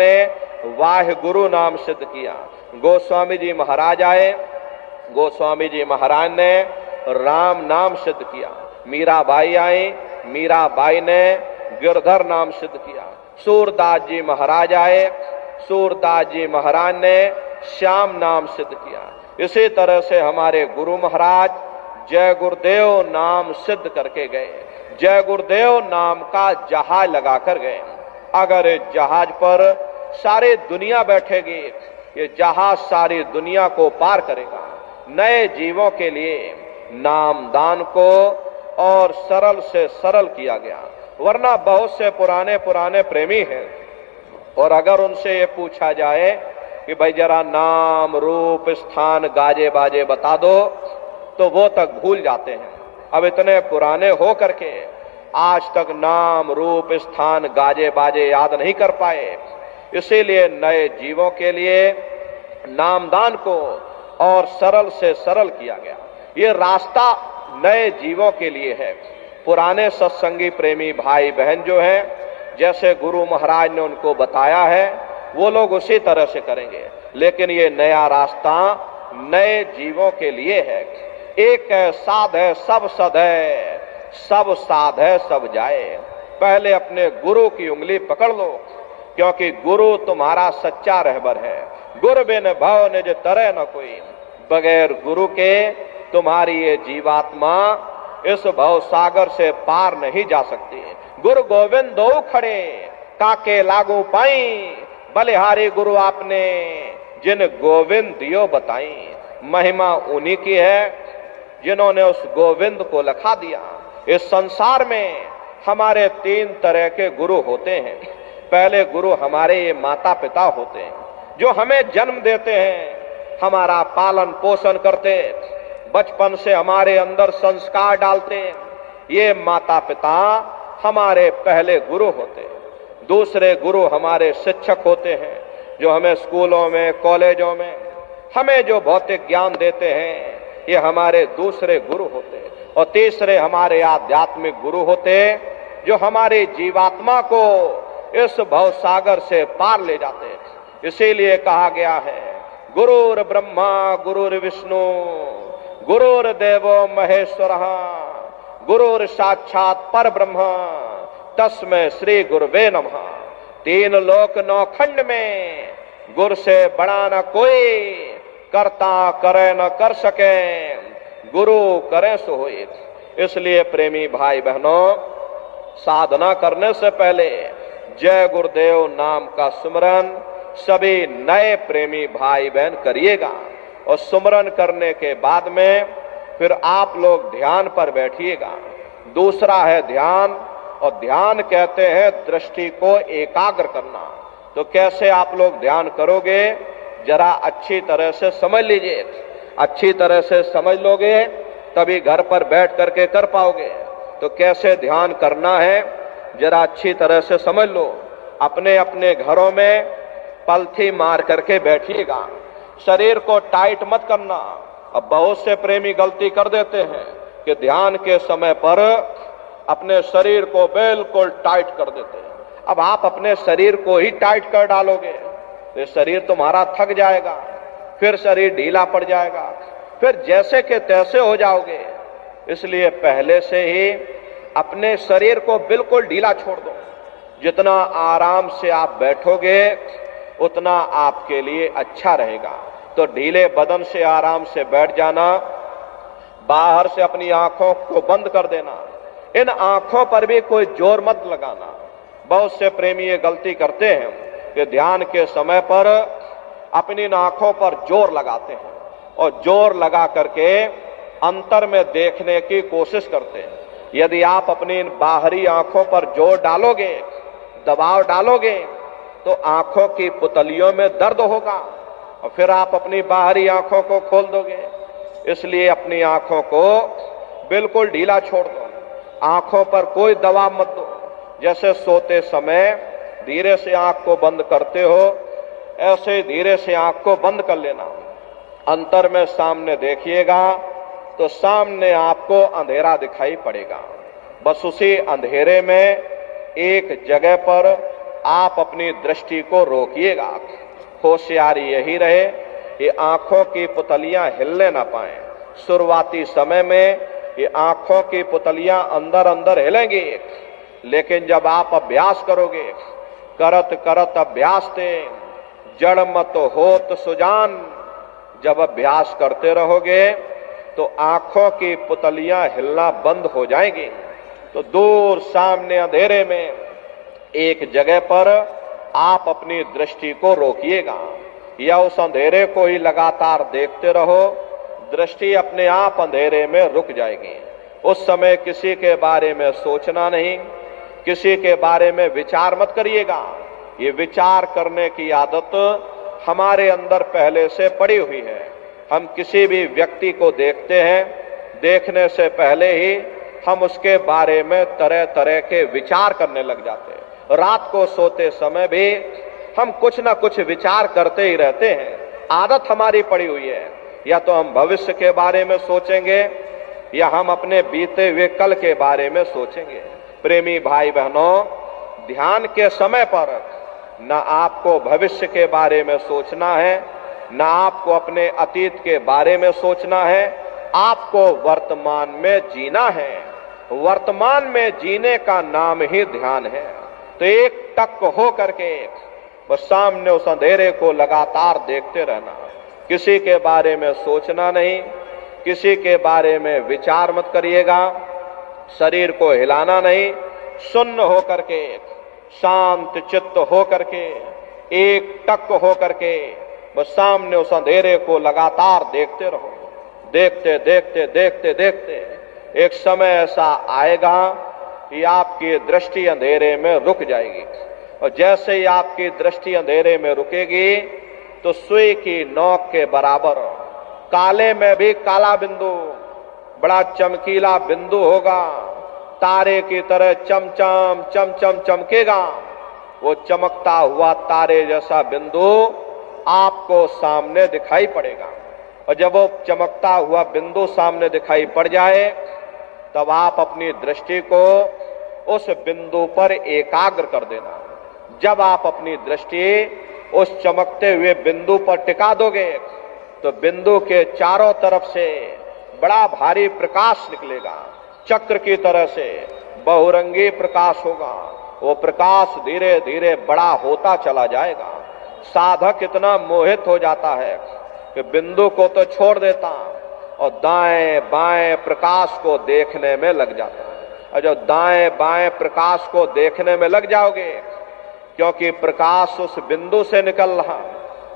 ने वाह गुरु नाम सिद्ध किया। गोस्वामी जी महाराज आए, गोस्वामी जी महाराज ने राम नाम सिद्ध किया। मीराबाई आई, मीराबाई ने गिरधर नाम सिद्ध किया। सूरदास जी महाराज आए, सूरदास जी महाराज ने श्याम नाम सिद्ध किया। इसी तरह से हमारे गुरु महाराज जय गुरुदेव नाम सिद्ध करके गए। जय गुरुदेव नाम का जहाज लगाकर गए। अगर इस जहाज पर सारी दुनिया बैठेगी, ये जहाज सारी दुनिया को पार करेगा। नए जीवों के लिए नामदान को और सरल से सरल किया गया, वरना बहुत से पुराने पुराने प्रेमी हैं और अगर उनसे ये पूछा जाए कि भाई जरा नाम रूप स्थान गाजे बाजे बता दो, तो वो तक भूल जाते हैं। अब इतने पुराने हो करके आज तक नाम रूप स्थान गाजे बाजे याद नहीं कर पाए। इसीलिए नए जीवों के लिए नामदान को और सरल से सरल किया गया। ये रास्ता नए जीवों के लिए है। पुराने सत्संगी प्रेमी भाई बहन जो हैं, जैसे गुरु महाराज ने उनको बताया है, वो लोग उसी तरह से करेंगे। लेकिन ये नया रास्ता नए जीवों के लिए है। एक है साध है सब सद है, सब साध है सब जाए। पहले अपने गुरु की उंगली पकड़ लो, क्योंकि गुरु तुम्हारा सच्चा रहबर है। गुरु बिन भव निज तरह न कोई, बगैर गुरु के तुम्हारी ये जीवात्मा इस भव सागर से पार नहीं जा सकती। गुरु गोविंद दो खड़े काके लागू पाई, बलिहारी गुरु आपने जिन गोविंद दियो बताई। महिमा उन्हीं की है जिन्होंने उस गोविंद को लखा दिया। इस संसार में हमारे तीन तरह के गुरु होते हैं। पहले गुरु हमारे ये माता पिता होते हैं, जो हमें जन्म देते हैं, हमारा पालन पोषण करते, बचपन से हमारे अंदर संस्कार डालते हैं। ये माता पिता हमारे पहले गुरु होते हैं। दूसरे गुरु हमारे शिक्षक होते हैं, जो हमें स्कूलों में कॉलेजों में हमें जो भौतिक ज्ञान देते हैं, ये हमारे दूसरे गुरु होते हैं। और तीसरे हमारे आध्यात्मिक गुरु होते, जो हमारी जीवात्मा को इस भव सागर से पार ले जाते हैं। इसीलिए कहा गया है, गुरुर ब्रह्मा गुरुर विष्णु गुरुर्देवो महेश्वरः गुरुर साक्षात पर ब्रह्म तस्मै श्री गुरुवे नमः। तीन लोक नौ खंड में गुरु से बड़ा न कोई, करता करे न कर सके, गुरु करे सो होए। इसलिए प्रेमी भाई बहनों, साधना करने से पहले जय गुरुदेव नाम का सुमरन सभी नए प्रेमी भाई बहन करिएगा। और सुमरन करने के बाद में फिर आप लोग ध्यान पर बैठिएगा। दूसरा है ध्यान, और ध्यान कहते हैं दृष्टि को एकाग्र करना। तो कैसे आप लोग ध्यान करोगे, जरा अच्छी तरह से समझ लीजिए। अच्छी तरह से समझ लोगे तभी घर पर बैठ करके कर पाओगे। तो कैसे ध्यान करना है, जरा अच्छी तरह से समझ लो। अपने अपने घरों में पलथी मार करके बैठिएगा। शरीर को टाइट मत करना। अब बहुत से प्रेमी गलती कर देते हैं कि ध्यान के समय पर अपने शरीर को बिल्कुल टाइट कर देते हैं। अब आप अपने शरीर को ही टाइट कर डालोगे तो शरीर तुम्हारा थक जाएगा, फिर शरीर ढीला पड़ जाएगा, फिर जैसे के तैसे हो जाओगे। इसलिए पहले से ही अपने शरीर को बिल्कुल ढीला छोड़ दो। जितना आराम से आप बैठोगे उतना आपके लिए अच्छा रहेगा। तो ढीले बदन से आराम से बैठ जाना। बाहर से अपनी आंखों को बंद कर देना। इन आंखों पर भी कोई जोर मत लगाना। बहुत से प्रेमी ये गलती करते हैं कि ध्यान के समय पर अपनी आंखों पर जोर लगाते हैं और जोर लगा करके अंतर में देखने की कोशिश करते हैं। यदि आप अपनी बाहरी आंखों पर जोर डालोगे, दबाव डालोगे, तो आंखों की पुतलियों में दर्द होगा और फिर आप अपनी बाहरी आंखों को खोल दोगे। इसलिए अपनी आंखों को बिल्कुल ढीला छोड़ दो। आंखों पर कोई दबाव मत दो। जैसे सोते समय धीरे से आंख को बंद करते हो, ऐसे धीरे से आंख को बंद कर लेना। अंतर में सामने देखिएगा तो सामने आपको अंधेरा दिखाई पड़ेगा। बस उसी अंधेरे में एक जगह पर आप अपनी दृष्टि को रोकिएगा। होशियारी यही रहे कि आंखों की पुतलियां हिलने ना पाए। शुरुआती समय में ये आंखों की पुतलियां अंदर अंदर हिलेंगी, लेकिन जब आप अभ्यास करोगे, करत करत अभ्यास ते जड़ मत होत सुजान, जब अभ्यास करते रहोगे तो आंखों की पुतलियां हिलना बंद हो जाएंगी। तो दूर सामने अंधेरे में एक जगह पर आप अपनी दृष्टि को रोकिएगा या उस अंधेरे को ही लगातार देखते रहो। दृष्टि अपने आप अंधेरे में रुक जाएगी। उस समय किसी के बारे में सोचना नहीं, किसी के बारे में विचार मत करिएगा। ये विचार करने की आदत हमारे अंदर पहले से पड़ी हुई है। हम किसी भी व्यक्ति को देखते हैं, देखने से पहले ही हम उसके बारे में तरह तरह के विचार करने लग जाते हैं। रात को सोते समय भी हम कुछ ना कुछ विचार करते ही रहते हैं। आदत हमारी पड़ी हुई है। या तो हम भविष्य के बारे में सोचेंगे या हम अपने बीते हुए कल के बारे में सोचेंगे। प्रेमी भाई बहनों, ध्यान के समय पर न आपको भविष्य के बारे में सोचना है, न आपको अपने अतीत के बारे में सोचना है। आपको वर्तमान में जीना है। वर्तमान में जीने का नाम ही ध्यान है। तो एक टक हो करके बस सामने उस अंधेरे को लगातार देखते रहना। किसी के बारे में सोचना नहीं, किसी के बारे में विचार मत करिएगा, शरीर को हिलाना नहीं। सुन्न हो करके, शांत चित्त हो करके, एक टक हो करके बस सामने उस अंधेरे को लगातार देखते रहो। देखते देखते देखते देखते एक समय ऐसा आएगा कि आपकी दृष्टि अंधेरे में रुक जाएगी। और जैसे ही आपकी दृष्टि अंधेरे में रुकेगी तो सुई की नोक के बराबर काले में भी काला बिंदु, बड़ा चमकीला बिंदु होगा, तारे की तरह चमचम चमचम चमकेगा। वो चमकता हुआ तारे जैसा बिंदु आपको सामने दिखाई पड़ेगा। और जब वो चमकता हुआ बिंदु सामने दिखाई पड़ जाए तब आप अपनी दृष्टि को उस बिंदु पर एकाग्र कर देना। जब आप अपनी दृष्टि उस चमकते हुए बिंदु पर टिका दोगे तो बिंदु के चारों तरफ से बड़ा भारी प्रकाश निकलेगा। चक्र की तरह से बहुरंगी प्रकाश होगा। वो प्रकाश धीरे धीरे बड़ा होता चला जाएगा। साधक इतना मोहित हो जाता है कि बिंदु को तो छोड़ देता और दाएं बाएं प्रकाश को देखने में लग जाता है। और जब दाएं बाएं प्रकाश को देखने में लग जाओगे, क्योंकि प्रकाश उस बिंदु से निकल रहा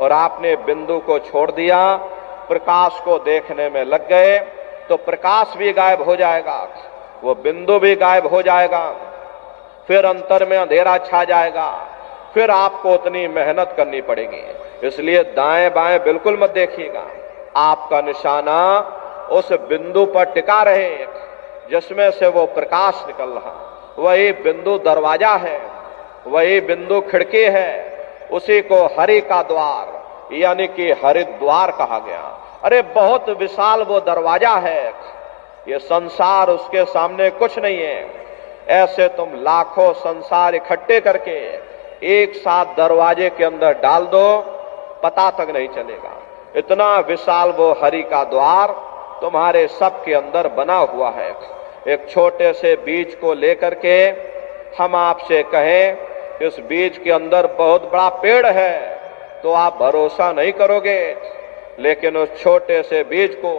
और आपने बिंदु को छोड़ दिया, प्रकाश को देखने में लग गए, तो प्रकाश भी गायब हो जाएगा, वो बिंदु भी गायब हो जाएगा। फिर अंतर में अंधेरा छा जाएगा। फिर आपको उतनी मेहनत करनी पड़ेगी। इसलिए दाएं बाएं बिल्कुल मत देखिएगा। आपका निशाना उस बिंदु पर टिका रहे जिसमें से वो प्रकाश निकल रहा। वही बिंदु दरवाजा है, वही बिंदु खिड़की है। उसी को हरि का द्वार यानी कि हरिद्वार कहा गया। अरे बहुत विशाल वो दरवाजा है, ये संसार उसके सामने कुछ नहीं है। ऐसे तुम लाखों संसार इकट्ठे करके एक साथ दरवाजे के अंदर डाल दो, पता तक नहीं चलेगा। इतना विशाल वो हरि का द्वार तुम्हारे सब के अंदर बना हुआ है। एक छोटे से बीज को लेकर के हम आपसे कहें कि इस बीज के अंदर बहुत बड़ा पेड़ है, तो आप भरोसा नहीं करोगे। लेकिन उस छोटे से बीज को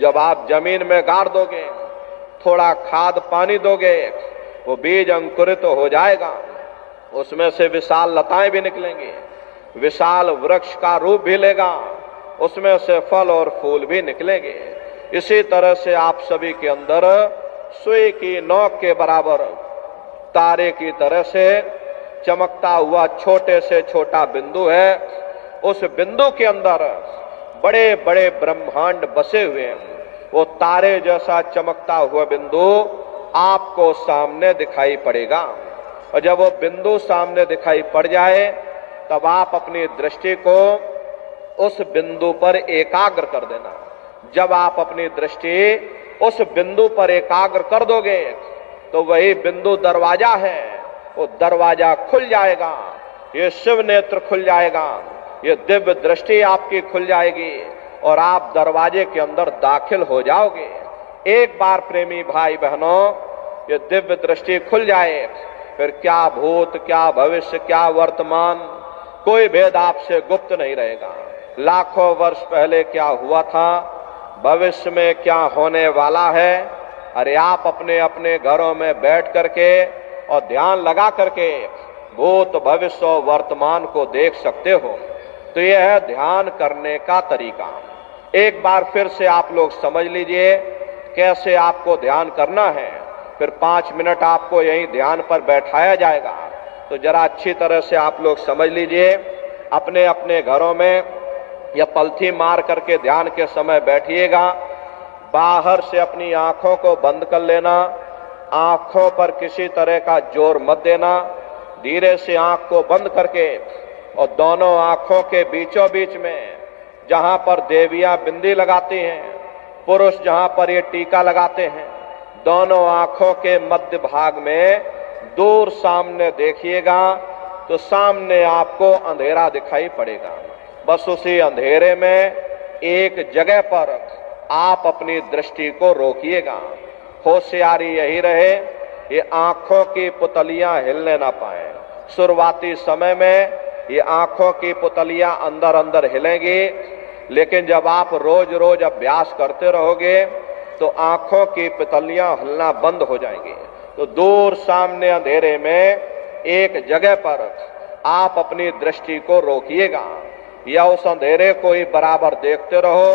जब आप जमीन में गाड़ दोगे, थोड़ा खाद पानी दोगे, वो बीज अंकुरित हो जाएगा। उसमें से विशाल लताएं भी निकलेंगी, विशाल वृक्ष का रूप भी लेगा, उसमें से फल और फूल भी निकलेंगे। इसी तरह से आप सभी के अंदर सुई की नोक के बराबर तारे की तरह से चमकता हुआ छोटे से छोटा बिंदु है। उस बिंदु के अंदर बड़े बड़े ब्रह्मांड बसे हुए हैं। वो तारे जैसा चमकता हुआ बिंदु आपको सामने दिखाई पड़ेगा। और जब वो बिंदु सामने दिखाई पड़ जाए तब आप अपनी दृष्टि को उस बिंदु पर एकाग्र कर देना। जब आप अपनी दृष्टि उस बिंदु पर एकाग्र कर दोगे तो वही बिंदु दरवाजा है। वो दरवाजा खुल जाएगा, ये शिव नेत्र खुल जाएगा, ये दिव्य दृष्टि आपकी खुल जाएगी और आप दरवाजे के अंदर दाखिल हो जाओगे। एक बार प्रेमी भाई बहनों ये दिव्य दृष्टि खुल जाए, फिर क्या भूत, क्या भविष्य, क्या वर्तमान, कोई भेद आपसे गुप्त नहीं रहेगा। लाखों वर्ष पहले क्या हुआ था, भविष्य में क्या होने वाला है, अरे आप अपने अपने घरों में बैठ करके और ध्यान लगा करके भूत, भविष्य और वर्तमान को देख सकते हो। तो यह है ध्यान करने का तरीका। एक बार फिर से आप लोग समझ लीजिए कैसे आपको ध्यान करना है। फिर 5 मिनट आपको यहीं ध्यान पर बैठाया जाएगा। तो जरा अच्छी तरह से आप लोग समझ लीजिए, अपने अपने घरों में या पलथी मार करके ध्यान के समय बैठिएगा। बाहर से अपनी आंखों को बंद कर लेना, आंखों पर किसी तरह का जोर मत देना। धीरे से आंख को बंद करके और दोनों आंखों के बीचों बीच में जहां पर देवियां बिंदी लगाती हैं, पुरुष जहां पर ये टीका लगाते हैं, दोनों आंखों के मध्य भाग में दूर सामने देखिएगा तो सामने आपको अंधेरा दिखाई पड़ेगा। बस उसी अंधेरे में एक जगह पर आप अपनी दृष्टि को रोकिएगा। होशियारी यही रहे ये आंखों की पुतलियां हिलने ना पाए। शुरुआती समय में ये आंखों की पुतलियां अंदर अंदर हिलेंगी, लेकिन जब आप रोज रोज अभ्यास करते रहोगे तो आंखों की पुतलियां हिलना बंद हो जाएंगी। तो दूर सामने अंधेरे में एक जगह पर आप अपनी दृष्टि को रोकिएगा या उस अंधेरे को ही बराबर देखते रहो।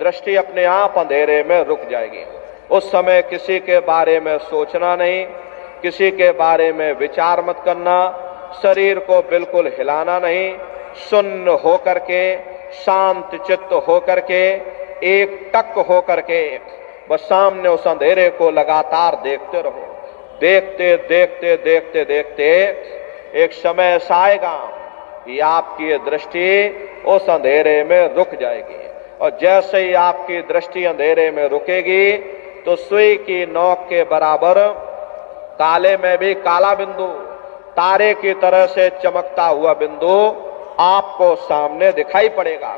दृष्टि अपने आप अंधेरे में रुक जाएगी। उस समय किसी के बारे में सोचना नहीं, किसी के बारे में विचार मत करना, शरीर को बिल्कुल हिलाना नहीं, शून्य होकर के, शांत चित्त होकर के, एक टक होकर के बस सामने उस अंधेरे को लगातार देखते रहो। देखते देखते देखते देखते एक समय ऐसा आएगा कि आपकी ये दृष्टि उस अंधेरे में रुक जाएगी। और जैसे ही आपकी दृष्टि अंधेरे में रुकेगी तो सुई की नोक के बराबर काले में भी काला बिंदु, तारे की तरह से चमकता हुआ बिंदु आपको सामने दिखाई पड़ेगा।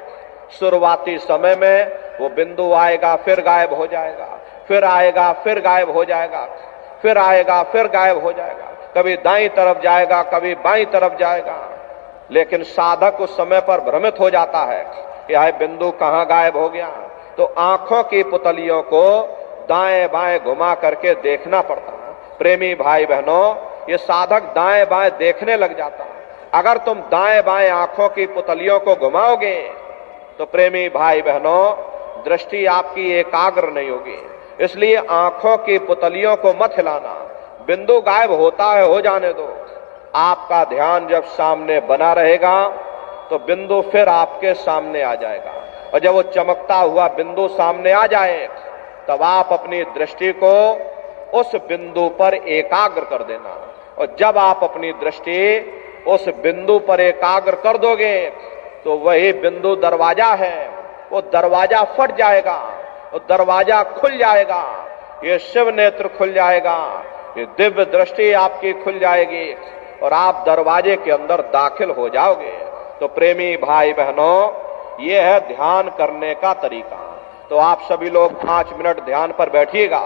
शुरुआती समय में वो बिंदु आएगा, फिर गायब हो जाएगा, फिर आएगा, फिर गायब हो जाएगा, फिर आएगा, फिर गायब हो जाएगा। कभी दाईं तरफ जाएगा, कभी बाईं तरफ जाएगा। लेकिन साधक उस समय पर भ्रमित हो जाता है कि हाय बिंदु कहाँ गायब हो गया। तो आंखों की पुतलियों को दाएं बाएं घुमा करके देखना पड़ता है। प्रेमी भाई बहनों, ये साधक दाएं बाएं देखने लग जाता है। अगर तुम दाएं बाएं आंखों की पुतलियों को घुमाओगे तो प्रेमी भाई बहनों दृष्टि आपकी एकाग्र नहीं होगी। इसलिए आंखों की पुतलियों को मत हिलाना। बिंदु गायब होता है, हो जाने दो। आपका ध्यान जब सामने बना रहेगा तो बिंदु फिर आपके सामने आ जाएगा। और जब वो चमकता हुआ बिंदु सामने आ जाए तब आप अपनी दृष्टि को उस बिंदु पर एकाग्र कर देना। और जब आप अपनी दृष्टि उस बिंदु पर एकाग्र कर दोगे तो वही बिंदु दरवाजा है। वो दरवाजा फट जाएगा, वो दरवाजा खुल जाएगा, ये शिव नेत्र खुल जाएगा, ये दिव्य दृष्टि आपकी खुल जाएगी और आप दरवाजे के अंदर दाखिल हो जाओगे। तो प्रेमी भाई बहनों, ये है ध्यान करने का तरीका। तो आप सभी लोग 5 मिनट ध्यान पर बैठिएगा।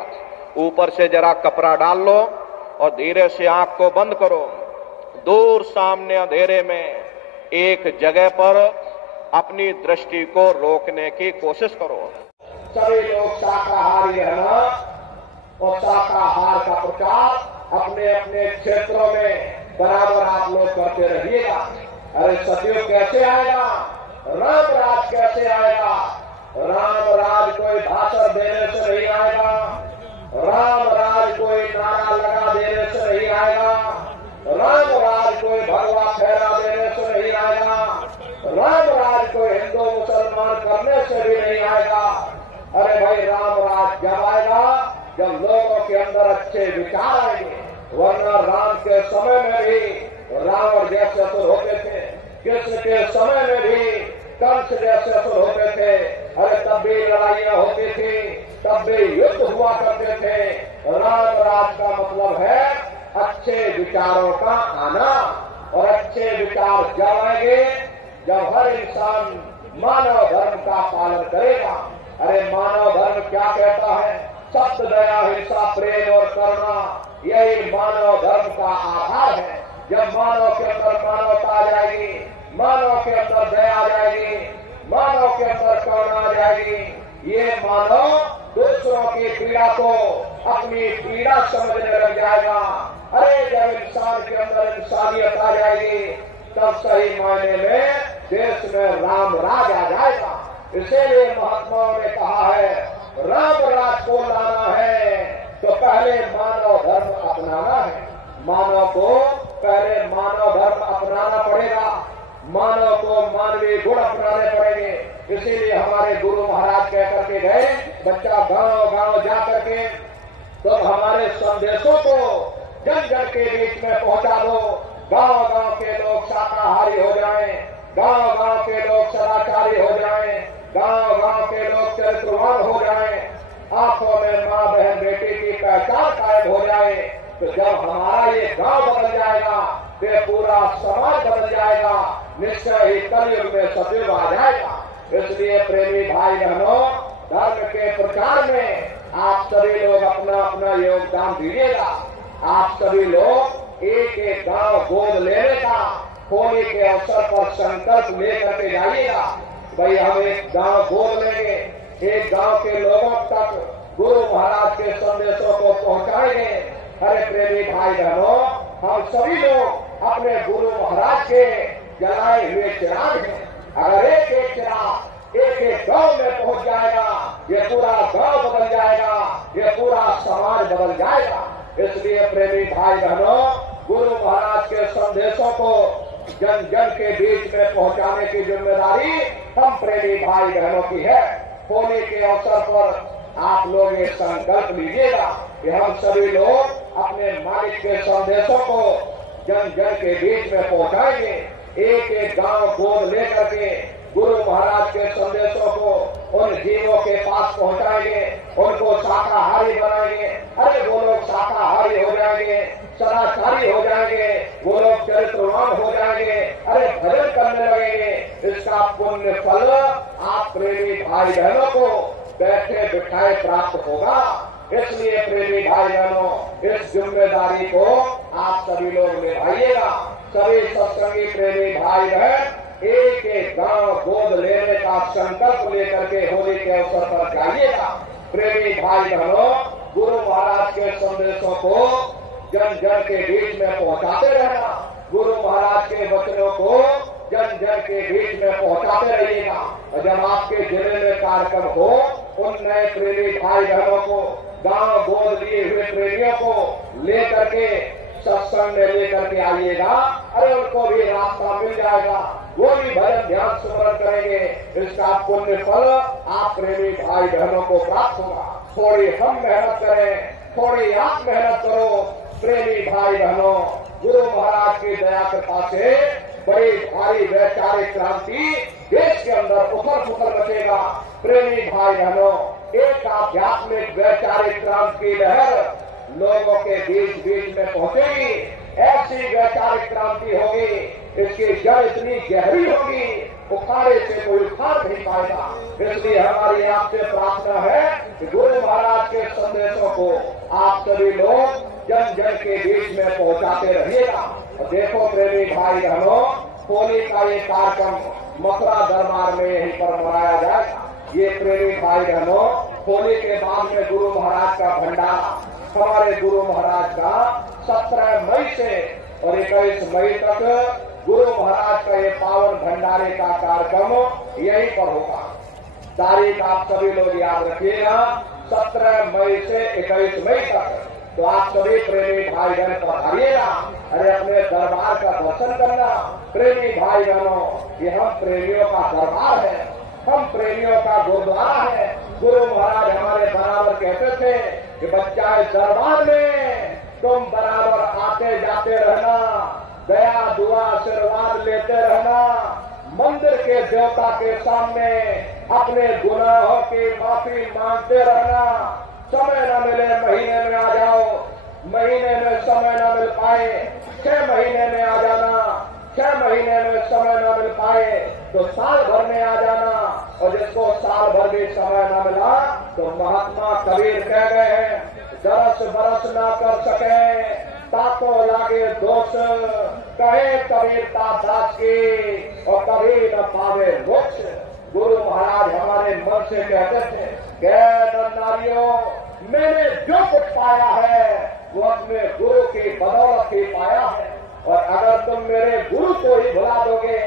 ऊपर से जरा कपड़ा डाल लो और धीरे से आंख को बंद करो। दूर सामने अंधेरे में एक जगह पर अपनी दृष्टि को रोकने की कोशिश करो। सभी लोग शाकाहारी रहना और शाकाहार का प्रचार अपने अपने क्षेत्रों में बराबर आप लोग करते रहिएगा। अरे सतयुग कैसे आएगा, राम राज कैसे आएगा? राम राज कोई भाषण देने से नहीं आएगा, राम राज कोई नारा लगा देने से नहीं आएगा, राम राज कोई भगवा फहरा देने से नहीं आएगा, राम राज कोई हिंदू मुसलमान करने से भी नहीं आएगा। अरे भाई राम राज जब आएगा जब लोगों के अंदर अच्छे विचार आएंगे। वरना राम के समय में भी रावण जैसे असुर होते थे, कृष्ण के समय में भी कंस जैसे असुर होते थे। अरे तब भी लड़ाइयां होती थी, तब भी युद्ध हुआ करते थे। राम राज का मतलब है अच्छे विचारों का आना। और अच्छे विचार जब आएंगे जब हर इंसान मानव धर्म का पालन करेगा। अरे मानव धर्म क्या कहता है? सत्य, दया, हिंसा, प्रेम और करुणा, यही मानव धर्म का आधार है। जब मानव के अंदर मानवता आ जाएगी, मानव के अंदर दया आ जाएगी, मानव के अंदर करुणा आ जाएगी, ये मानव दूसरों की पीड़ा को अपनी पीड़ा समझने लग जाएगा। अरे जब इंसान के अंदर इंसानियत आ जाएगी तब सही मायने में देश में राम राज आ जाएगा। इसीलिए महात्माओं ने कहा है, राम राज को लाना है तो पहले मानव धर्म अपनाना है। मानव को पहले मानव धर्म अपनाना पड़ेगा, मानव को मानवीय गुण अपनाने पड़ेंगे। इसीलिए हमारे गुरु महाराज कह करके गए, बच्चा गांव गांव जा करके तुम हमारे संदेशों को जन जन के बीच में पहुंचा दो। गांव गांव के लोग शाकाहारी हो जाएं, गांव गांव के लोग सदाचारी हो जाएं, गांव गांव के लोग चरित्रवान हो जाएं, आंखों में माँ बहन बेटी की पहचान कायम हो जाए। तो जब हमारा ये गांव बदल जाएगा तो पूरा समाज बदल जाएगा, निश्चय ही कलयुग में सतयुग आ जाएगा। इसलिए प्रेमी भाई बहनों, धर्म के प्रचार में आप सभी लोग अपना अपना योगदान दीजिएगा। आप सभी लोग एक एक गांव गोद लेने का होली के अवसर पर संकल्प लेकर के जाइएगा। भाई हम एक गांव गोद लेंगे, एक गांव के लोगों तक गुरु महाराज के संदेशों को पहुंचाएंगे। हरे प्रेमी भाई बहनों, हम सभी लोग अपने गुरु महाराज के जलाए हुए चिराग हैं। अगर एक एक चिराग एक एक गांव में पहुंच जाएगा, ये पूरा गांव बदल जाएगा, ये पूरा समाज बदल जाएगा। इसलिए प्रेमी भाई बहनों, गुरु महाराज के संदेशों को जन जन के बीच में पहुंचाने की जिम्मेदारी हम प्रेमी भाई बहनों की है। होली के अवसर पर आप लोग ये संकल्प लीजिएगा कि हम सभी लोग अपने मालिक के संदेशों को जन जन के बीच में पहुंचाएंगे। एक एक गांव गोद लेकर के गुरु महाराज के संदेशों को उन जीवों के पास पहुंचाएंगे, उनको शाकाहारी बनाएंगे। अरे वो लोग शाकाहारी हो जाएंगे, सदाचारी हो जाएंगे, वो लोग चरित्रवान हो जाएंगे, अरे भजन करने लगेंगे। इसका पुण्य फल आप प्रेमी भाई बहनों को बैठे बिठाए प्राप्त होगा। इसलिए प्रेमी भाई बहनों, इस जिम्मेदारी को आप सभी लोग निभाइएगा। सभी सत्संगी प्रेमी भाई बहन एक एक गांव गोद लेने का संकल्प लेकर के होली के अवसर पर जाइएगा। प्रेमी भाई बहनों, गुरु महाराज के संदेशों को जन जन के बीच में पहुंचाते रहना। गुरु महाराज के वचनों को जन जन के बीच में पहुंचाते रहिएगा। और जब आपके जिले में कार्यक्रम हो, उन नए प्रेमी भाई बहनों को, गांव गोद लिए हुए प्रेमियों को लेकर के सत्संग में लेकर के आइएगा। अरे उनको भी रास्ता मिल जाएगा, वो भी भजन ध्यान स्मरण करेंगे। इसका पुण्य फल आप प्रेमी भाई बहनों को प्राप्त होगा। थोड़ी हम मेहनत करें, थोड़ी आप मेहनत करो। प्रेमी भाई बहनों, गुरु महाराज की दया कृपा से बड़ी भारी वैचारिक क्रांति देश के अंदर उथल पुथल मचेगा। प्रेमी भाई बहनों, एक आध्यात्मिक वैचारिक क्रांति की लहर लोगों के बीच बीच में पहुंचेगी। ऐसी वैचारिक क्रांति होगी, इसकी जड़ इतनी गहरी होगी, उखाड़े से कोई उखाड़ नहीं पाएगा। इसलिए हमारी आपसे प्रार्थना है कि गुरु महाराज के संदेशों को आप सभी लोग जन जन के बीच में पहुंचाते रहिएगा। और देखो प्रेमी भाई बहनों, होली का ये कार्यक्रम मथुरा दरबार में यहीं पर मनाया जाएगा। ये प्रेमी भाई बहनों, होली के बाद में गुरु महाराज का भंडारा, हमारे गुरु महाराज का 17 मई से और 21 मई तक गुरु महाराज का ये पावन भंडारे का कार्यक्रम यहीं पर होगा। तारीख आप सभी लोग याद रखिएगा, 17 मई से 21 मई तक। तो आप सभी प्रेमी भाई बहन पधारिएगा। अरे अपने दरबार का दर्शन करना। प्रेमी भाई बहनों, ये हम प्रेमियों का दरबार है, हम प्रेमियों का गुरुद्वारा है। गुरु महाराज हमारे बराबर कहते थे कि बच्चा इस दरबार में तुम बराबर आते जाते रहना, दया दुआ आशीर्वाद लेते रहना, मंदिर के देवता के सामने अपने गुनाहों की माफी मांगते रहना। समय न मिले महीने में आ जाओ, महीने में समय न मिल पाए 6 महीने में आ जाना, 6 महीने में समय न मिल पाए तो साल भर में आ जाना, और जिसको साल भर भी समय न मिला तो महात्मा कबीर कह गए हैं, दरस बरस न कर सके ताको लागे दोष, कहे कबीरता दास की और कभी न पावे मोक्ष। गुरु महाराज हमारे मन से कहते थे, नारियों मैंने जो कुछ पाया है वो अपने गुरु की बदौलत ही पाया है, और अगर तुम मेरे गुरु को ही भुला दोगे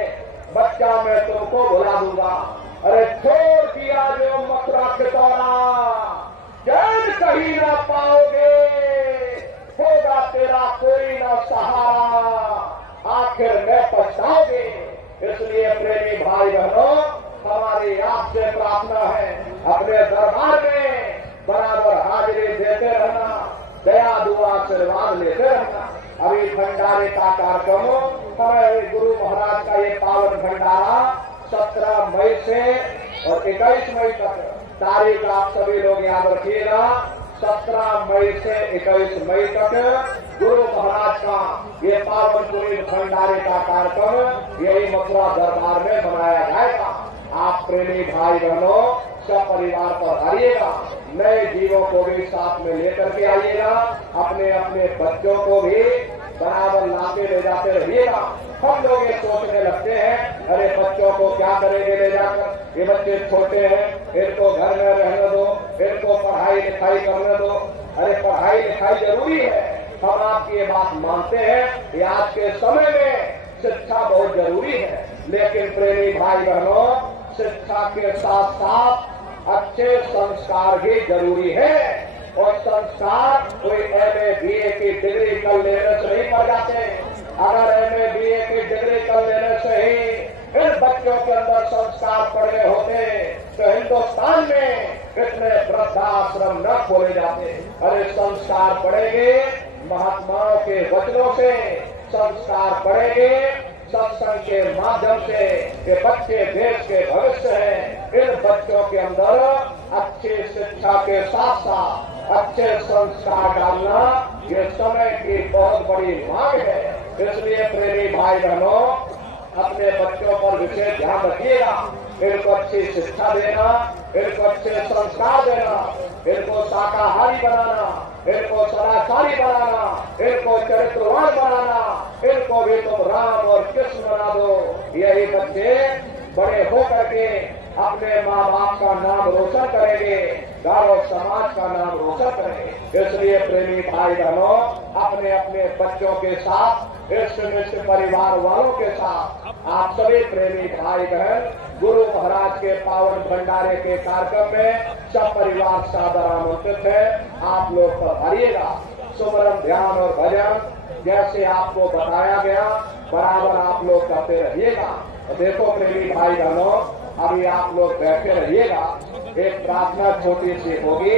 बच्चा मैं तुमको भुला दूंगा। अरे छोड़ दिया जो मथुरा खितौना, चैन कहीं ना पाओगे, होगा तेरा कोई ना सहारा, आखिर में पछताओगे। इसलिए प्रेमी भाई बहनों, हमारी आपसे प्रार्थना है, अपने दरबार में बराबर हाजिरी देते रहना, दया दुआ आशीर्वाद लेते रहना। अभी भंडारे का कार्यक्रम हमारे गुरु महाराज का ये पावन भंडारा 17 मई से और 21 मई तक, तारीख आप सभी लोग याद रखिएगा, 17 मई से 21 मई तक गुरु महाराज का ये पावन पुनीत भंडारे का कार्यक्रम यही मथुरा दरबार में मनाया जाएगा। आप प्रेमी भाई बहनों सब परिवार पर आइएगा, नए जीवों को भी साथ में लेकर के आइएगा, अपने अपने बच्चों को भी बराबर लाते ले जाते रहिएगा। हम लोग ये सोचने लगते हैं, अरे बच्चों को क्या करेंगे ले जाकर, ये बच्चे छोटे हैं, इनको घर में रहने दो, इनको पढ़ाई लिखाई करने दो। अरे पढ़ाई लिखाई जरूरी है, हम आपकी ये बात मानते हैं कि आज के समय में शिक्षा बहुत जरूरी है, लेकिन प्रेमी भाई बहनों शिक्षा के साथ साथ अच्छे संस्कार भी जरूरी है, और संस्कार कोई एमए बीए की डिग्री कर लेने से ही पड़ जाते हैं। अगर एमए बीए की डिग्री कर लेने से ही इन बच्चों के अंदर संस्कार पड़े होते तो हिंदुस्तान में इतने वृद्धाश्रम न खोले जाते। अरे संस्कार पड़ेंगे महात्माओं के वचनों से, संस्कार पड़ेंगे सत्संग के माध्यम से, कि बच्चे देश के भविष्य हैं। इन बच्चों के अंदर अच्छी शिक्षा के साथ साथ अच्छे संस्कार डालना ये समय की बहुत बड़ी मांग है। इसलिए प्रेमी भाई बहनों अपने बच्चों पर विशेष ध्यान रखिएगा, इनको अच्छी शिक्षा देना, इनको अच्छे संस्कार देना, इनको शाकाहारी बनाना, इनको सदाचारी बनाना, इनको चरित्रवान बनाना, इनको भी तुम राम और कृष्ण बना दो। यही बच्चे बड़े होकर के अपने माँ बाप का नाम रोशन करेंगे, गाँव समाज का नाम रोशन करेंगे। इसलिए प्रेमी भाई बहनों अपने अपने बच्चों के साथ, इष्ट परिवार वालों के साथ आप सभी प्रेमी भाई बहन गुरु महाराज के पावन भंडारे के कार्यक्रम में सब परिवार सादर आमंत्रित है। आप लोग पधारिएगा। सुमरन ध्यान और भजन जैसे आपको बताया गया बराबर आप लोग करते रहिएगा। देखो प्रेमी भाई बहनों अभी आप लोग बैठे रहिएगा, एक प्रार्थना छोटी सी होगी,